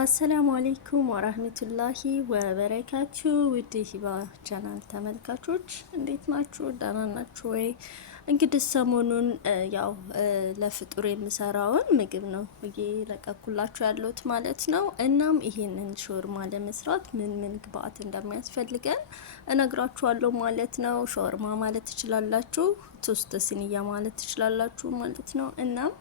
አሰላሙ አለይኩም ወራህመቱላሂ ወበረካቱ። ውድ ሂባ ቻናል ተመልካቾች እንዴት ናችሁ? ደህና ናችሁ ወይ? እንግዲህ ሰሞኑን ያው ለፍጡር የምሰራውን ምግብ ነው እየለቀኩላችሁ ያለሁት ማለት ነው። እናም ይሄንን ሾርማ ለመስራት ምን ምን ግብአት እንደሚያስፈልገን እነግራችኋለሁ ማለት ነው። ሾርማ ማለት ትችላላችሁ፣ ቶስት ሲኒያ ማለት ትችላላችሁ ማለት ነው። እናም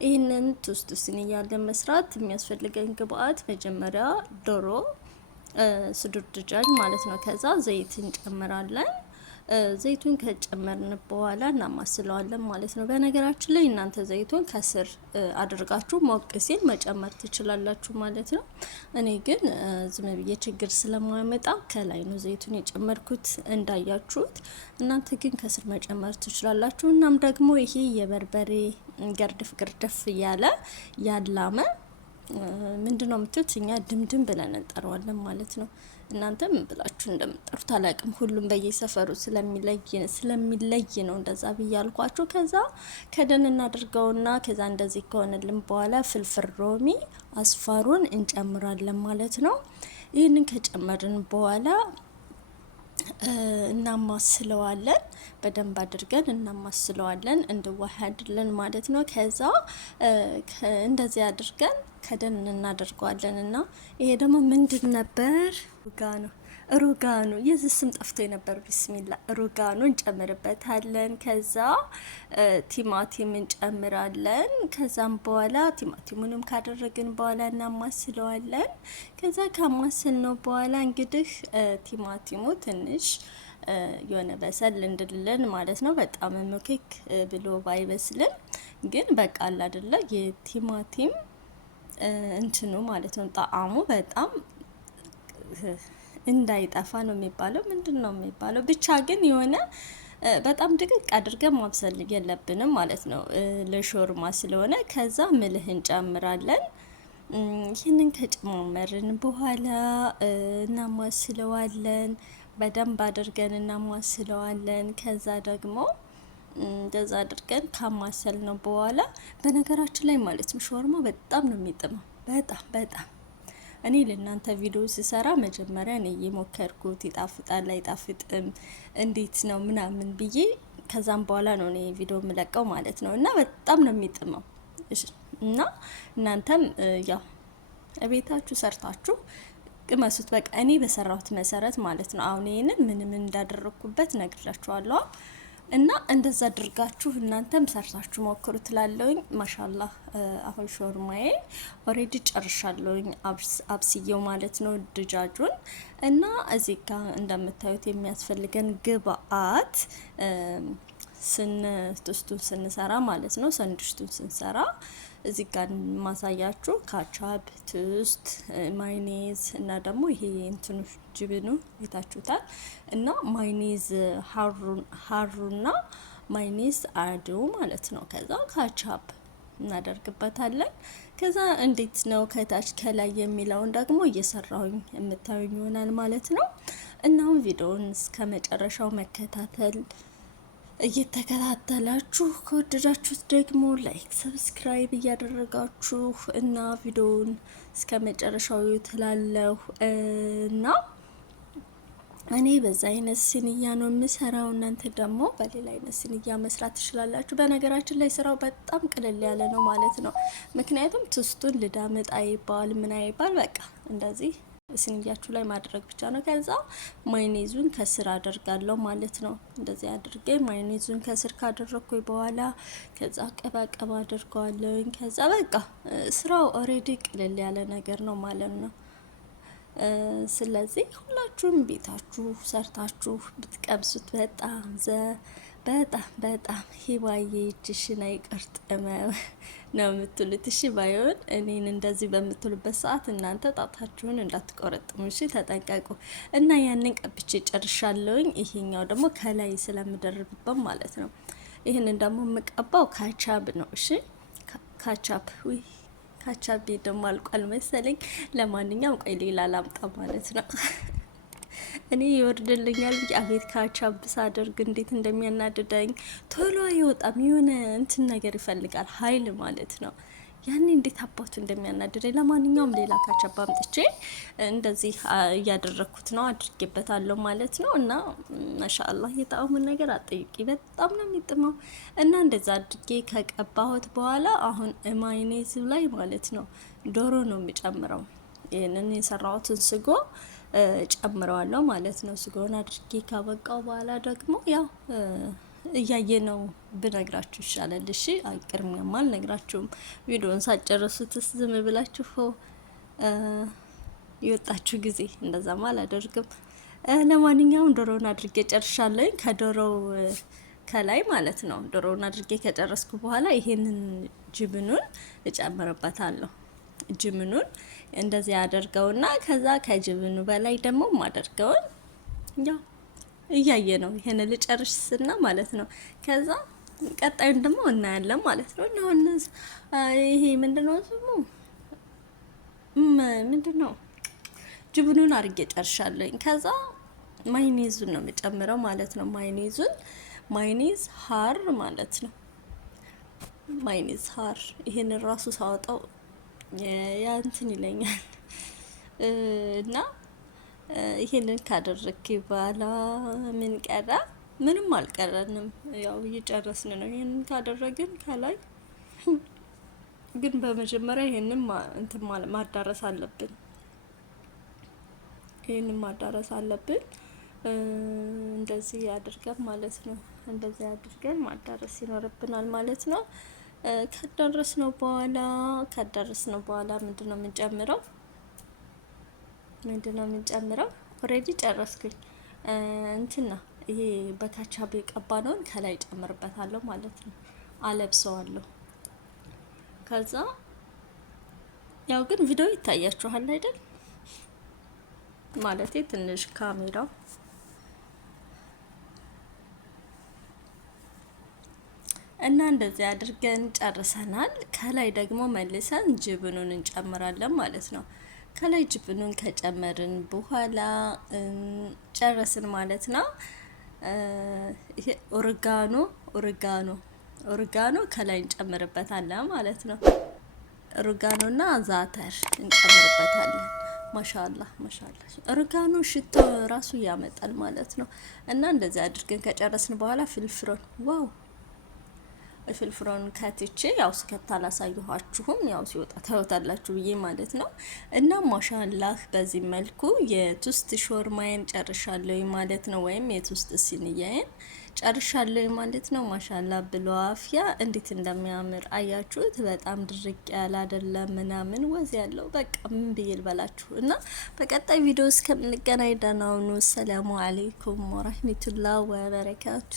ይህንን ቶስት ሲኒያ ለመስራት የሚያስፈልገን ግብአት መጀመሪያ ዶሮ፣ ስዱር ድጃጅ ማለት ነው። ከዛ ዘይት እንጨምራለን። ዘይቱን ከጨመርን በኋላ እናማስለዋለን ማለት ነው። በነገራችን ላይ እናንተ ዘይቱን ከስር አድርጋችሁ ሞቅ ሲል መጨመር ትችላላችሁ ማለት ነው። እኔ ግን ዝም ብዬ ችግር ስለማያመጣ ከላይ ነው ዘይቱን የጨመርኩት እንዳያችሁት። እናንተ ግን ከስር መጨመር ትችላላችሁ። እናም ደግሞ ይሄ የበርበሬ ገርድፍ ግርድፍ እያለ ያላመ ምንድነው የምትሉት? እኛ ድምድም ብለን እንጠራዋለን ማለት ነው። እናንተ ምን ብላችሁ እንደምትጠሩት አላውቅም። ሁሉም በየሰፈሩ ስለሚለይ ነው እንደዛ ብያልኳችሁ። ከዛ ከደን እናድርገውና ከዛ እንደዚህ ከሆነልን በኋላ ፍልፍል ሮሚ አስፋሩን እንጨምራለን ማለት ነው። ይህንን ከጨመርን በኋላ እናማስለዋለን። በደንብ አድርገን እናማስለዋለን እንዲዋሃድልን ማለት ነው። ከዛ እንደዚህ አድርገን ከደን እናደርገዋለን። እና ይሄ ደግሞ ምንድን ነበር? ሩጋኑ የዚህ ስም ጠፍቶ የነበር። ቢስሚላ ሩጋኑ እንጨምርበታለን። ከዛ ቲማቲም እንጨምራለን። ከዛም በኋላ ቲማቲሙንም ካደረግን በኋላ እናማስለዋለን። ከዛ ካማስል ነው በኋላ እንግዲህ ቲማቲሙ ትንሽ የሆነ በሰል እንድልን ማለት ነው። በጣም ሙክክ ብሎ ባይበስልም ግን በቃ አለ አይደለ የቲማቲም እንትኑ ማለት ነው ጣዕሙ በጣም እንዳይጠፋ ነው የሚባለው። ምንድን ነው የሚባለው? ብቻ ግን የሆነ በጣም ድቅቅ አድርገን ማብሰል የለብንም ማለት ነው ለሾርማ ስለሆነ። ከዛ ምልህ እንጨምራለን። ይህንን ከጨማመርን በኋላ እናማስለዋለን። በደንብ አድርገን እናማስለዋለን። ከዛ ደግሞ እንደዛ አድርገን ካማሰል ነው በኋላ በነገራችን ላይ ማለት ነው ሾርማ በጣም ነው የሚጥመው። በጣም እኔ ለእናንተ ቪዲዮ ስሰራ መጀመሪያ እኔ የሞከርኩት ይጣፍጣል አይጣፍጥም እንዴት ነው ምናምን ብዬ ከዛም በኋላ ነው እኔ ቪዲዮ የምለቀው ማለት ነው። እና በጣም ነው የሚጥመው። እና እናንተም ያው እቤታችሁ ሰርታችሁ ቅመሱት። በቃ እኔ በሰራሁት መሰረት ማለት ነው። አሁን ይሄንን ምንም እንዳደረኩበት ነግራችኋለሁ። እና እንደዛ አድርጋችሁ እናንተም ሰርታችሁ ሞክሩ ትላለውኝ። ማሻአላህ አሁን ሾርማዬ ኦሬዲ ጨርሻለሁኝ አብስዬው ማለት ነው ድጃጁን። እና እዚህ ጋር እንደምታዩት የሚያስፈልገን ግብአት ቶስቱን ስንሰራ ማለት ነው ሳንድዊቹን ስንሰራ እዚህ ጋር ማሳያችሁ ካቻፕ፣ ቶስት፣ ማዮኔዝ እና ደግሞ ይሄ እንትኑ ጅብኑ ይታችሁታል። እና ማዮኔዝ ሀሩና ማዮኔዝ አዱ ማለት ነው። ከዛ ካቻፕ እናደርግበታለን። ከዛ እንዴት ነው ከታች ከላይ የሚለውን ደግሞ እየሰራሁኝ የምታዩኝ ይሆናል ማለት ነው። እናም ቪዲዮውን እስከ መጨረሻው መከታተል እየተከታተላችሁ ከወደዳችሁት ደግሞ ላይክ ሰብስክራይብ እያደረጋችሁ እና ቪዲዮውን እስከ መጨረሻው ይተላለሁ። እና እኔ በዛ አይነት ሲኒያ ነው የምሰራው። እናንተ ደግሞ በሌላ አይነት ሲኒያ መስራት ትችላላችሁ። በነገራችን ላይ ስራው በጣም ቅልል ያለ ነው ማለት ነው። ምክንያቱም ቶስቱን ልዳምጥ አይባል ምን አይባል በቃ እንደዚህ ሲኒያችሁ ላይ ማድረግ ብቻ ነው። ከዛ ማዮኔዙን ከስር አደርጋለሁ ማለት ነው። እንደዚህ አድርጌ ማዮኔዙን ከስር ካደረኩኝ በኋላ ከዛ ቀባ አድርገዋለሁ። ከዛ በቃ ስራው ኦሬዲ ቅልል ያለ ነገር ነው ማለት ነው። ስለዚህ ሁላችሁም ቤታችሁ ሰርታችሁ ብትቀምሱት በጣም ሂባዬ እጅሽን አይቆርጥመው ነው የምትሉት። እሺ ባይሆን እኔን እንደዚህ በምትሉበት ሰዓት እናንተ ጣታችሁን እንዳትቆረጥሙ እሺ፣ ተጠንቀቁ። እና ያንን ቀብቼ ጨርሻለሁኝ። ይሄኛው ደግሞ ከላይ ስለምደርብበት ማለት ነው። ይሄንን ደግሞ የምቀባው ካቻፕ ነው። እሺ ካቻፕ ካቻፕ ደግሞ አልቋል መሰለኝ። ለማንኛውም ቆይ ሌላ ላምጣ ማለት ነው። እኔ ይወርድልኛል አቤት ካቻፕ ሳደርግ እንዴት እንደሚያናድደኝ። ቶሎ አይወጣም። የሆነ እንትን ነገር ይፈልጋል ኃይል ማለት ነው። ያኔ እንዴት አባቱ እንደሚያናድደኝ። ለማንኛውም ሌላ ካቻባ አምጥቼ እንደዚህ እያደረኩት ነው፣ አድርጌበታለሁ ማለት ነው። እና ማሻአላህ የጣዕሙን ነገር አጠይቂ፣ በጣም ነው የሚጥመው። እና እንደዛ አድርጌ ከቀባሁት በኋላ አሁን ማዮኔዙ ላይ ማለት ነው ዶሮ ነው የሚጨምረው። ይህንን የሰራሁትን ስጎ ጨምረዋለሁ ማለት ነው። ስጎን አድርጌ ካበቃው በኋላ ደግሞ ያው እያየ ነው ብነግራችሁ ይሻላል። እሺ አይቀርም አልነግራችሁም። ቪዲዮን ሳጨርሱትስ ዝም ብላችሁ የወጣችሁ ጊዜ እንደዛማ አላደርግም። ለማንኛውም ዶሮውን አድርጌ ጨርሻለሁ። ከዶሮው ከላይ ማለት ነው ዶሮውን አድርጌ ከጨረስኩ በኋላ ይሄንን ጅብኑን እጨምርበታለሁ። ጅብኑን እንደዚህ አደርገውና ከዛ ከጅብኑ በላይ ደግሞ ማደርገውን ያው እያየ ነው። ይሄን ልጨርስና ማለት ነው ከዛ ቀጣዩን ደግሞ እናያለን ማለት ነው። እና ይሄ ምንድነው ስሙ ምንድነው ጅብኑን አድርጌ ጨርሻለሁ። ከዛ ማዮኔዙን ነው የምጨምረው ማለት ነው። ማዮኔዝ ሀር ማለት ነው። ማዮኔዝ ሀር ይሄን ራሱ ሳወጣው ያንትን ይለኛል እና ይሄንን ካደረግክ በኋላ ምን ቀረ? ምንም አልቀረንም። ያው እየጨረስን ነው። ይሄንን ካደረግን ከላይ ግን በመጀመሪያ ይሄንን እንትን ማዳረስ አለብን። ይሄንን ማዳረስ አለብን። እንደዚህ አድርገን ማለት ነው። እንደዚህ አድርገን ማዳረስ ይኖርብናል ማለት ነው። ካዳረስነው በኋላ ምንድነው የምንጨምረው? ኦሬዲ ጨረስኩኝ። እንትና ይሄ በካቻቤ የቀባነውን ከላይ ጨምርበታለሁ ማለት ነው። አለብሰዋለሁ። ከዛ ያው ግን ቪዲዮ ይታያችኋል አይደል? ማለቴ ትንሽ ካሜራው እና እንደዚህ አድርገን ጨርሰናል። ከላይ ደግሞ መልሰን ጅብኑን እንጨምራለን ማለት ነው። ከላይ ጅብኑን ከጨመርን በኋላ ጨረስን ማለት ነው። ይሄ ኦሪጋኖ ከላይ እንጨምርበታለን ማለት ነው። ኦሪጋኖና ዛተር እንጨምርበታለን። ማሻአላህ ኦሪጋኖ ሽቶ ራሱ ያመጣል ማለት ነው። እና እንደዚህ አድርገን ከጨረስን በኋላ ፍልፍሉን ከትቼ ያው ስከታ አላሳየኋችሁም፣ ያው ሲወጣ ታዩታላችሁ ብዬ ማለት ነው። እና ማሻአላህ በዚህ መልኩ የቱስት ሾርማዬን ጨርሻለሁ ማለት ነው። ወይም የቱስት ሲንያዬን ጨርሻለሁ ማለት ነው። ማሻአላህ ብሎ አፍያ እንዴት እንደሚያምር አያችሁት? በጣም ድርቅ ያለ አይደለም ምናምን ወዝ ያለው በቃ ምን ብዬ ልበላችሁ። እና በቀጣይ ቪዲዮ እስከምንገናኝ ደህና ሁኑ። ሰላሙ አለይኩም ወራህመቱላሂ ወበረካቱ።